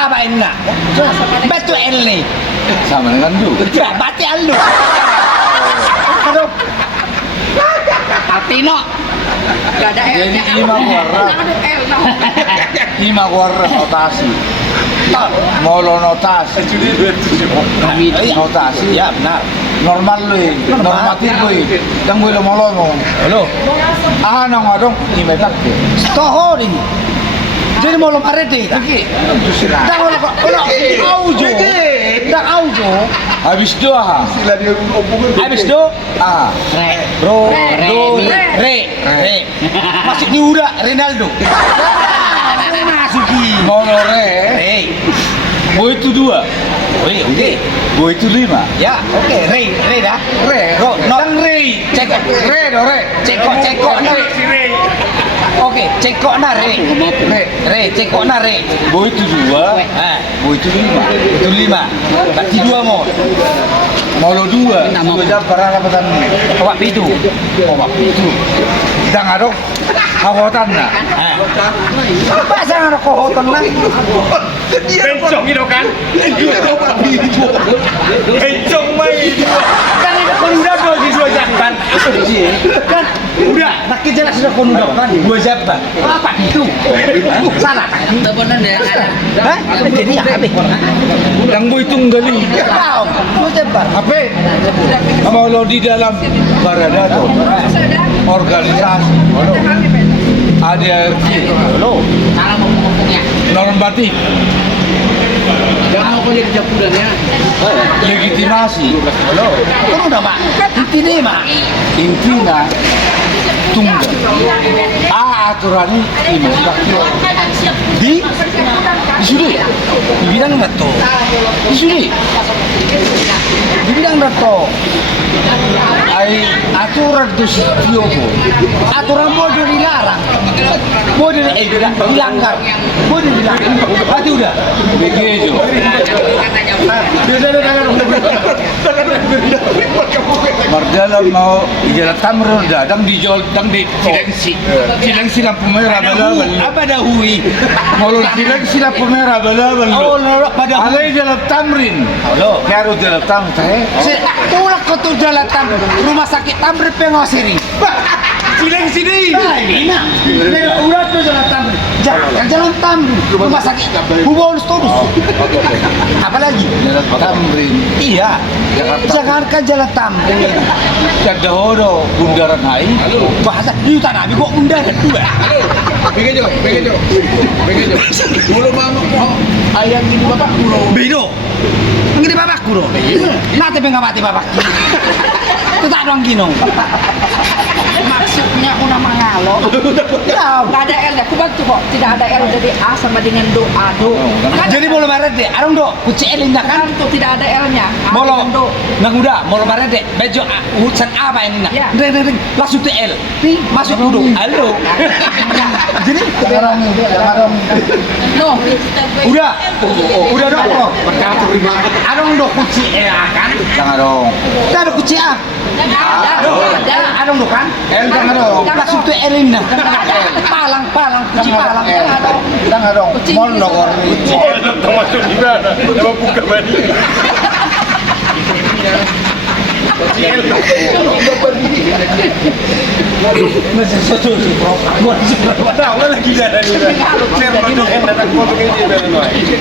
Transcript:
Apa enak? Batu L nih. Sama dengan lu. Ya, bati alu. Aduh. Altino. Gak ada L. Jadi lima warna. L, no. Lima warna notasi. Molo notasi. Notasi. Ya, benar. Normal lu, normatif lu. Yang gue lo molo mo. Halo. Ah, nang adong imetak. Toho nih. Jadi mau lo parete. Dah lo aujo. Dah aujo. Habis itu ah. Habis itu Re. Masuk di udah Ronaldo. Masuki. Molo re. Gue itu dua. Oke. Gue itu lima. Ya, oke. Re dah. Nang re. Cekok. Re do re. Cekok na. Oke, cekok na re. Cekok na re. Gue itu dua. Gue itu lima. Itu 5. Berarti 2 mau. Molo dua. Gue jawab barang apa tan? Awak itu. Itu. Kita ngadok. Kawotan na. Apa sangat kohotan na? Bencong itu kan? Bencong main. Kan ini kon udah dong di 2 jabatan. Kan udah, nak jelas sudah kon udah kan 2 jabatan. Apa itu? Salah. Temenan ya. Hah? Jadi apa? Yang gue itu nggali. Tahu, 2 jabatan. Apa? Sama lo di dalam Baradato. Organisasi. ADRT. Halo. Cara ngomongnya. Normatif. Jangan mau kuliah kerja bulannya. Legitimasi. Halo. Kon udah mak. Ini mak. Intinya tunggal. Aturan ini di sini di bidang nato di sini Di bidang dato. ai aturan itu siapa Aturan bodoh dilarang. Bodoh dilanggar. Bodoh dilanggar. Berarti udah. begitu Mardalam mau jalan tamrin dadang di jol dang di Cilengsi lampu merah balabal Apa dah hui? mau Cilengsi lampu merah balabal Oh, pada alai jalan tamrin Halo. karo jalan tamrin Tulak kau tu jalan rumah sakit Tamrin Pengosiri. Cileng sini. Nah, urat tu jalan Tamrin. Jalan Tamrin. Rumah sakit Bubon Stodus. Apalagi? jalan tamrin Iya. Jangankan jalan Tamrin. Cadahodo bundaran hai Bahasa di tanah nabi kok undaran dua. Begitu. Mulu mama ayam ini bapak mulu. Bedo. Ngiri bapakku do. Nate pengamati bapak. Tetap dong gino. Maksudnya una mangalo. Ya. Gak ada L ya. Aku bantu kok. Tidak ada L jadi A sama dengan do. Ado. Jadi mau lebaran deh. Arong do. Kuci elinda kan. Kan tuh tidak ada L-nya. A Molo, dengan do. nang udah, mau lebaran deh. Bejo urusan apa yang nak? Ya. Deng, langsung ke L. Nih, masuk dulu. Halo. Jadi sekarang ini sekarang No. udah dokter. Arong do kuci E kan? jangan dong Dah ada kuci A. Ada. Arong do kan? jangan dong Langsung ke L ini. Palang, kuci palang. jangan dong mall nogor Termasuk di mana? Nama buka bani. Masih satu sih, bro. Tahu lagi dah dari. Saya mau datang foto ini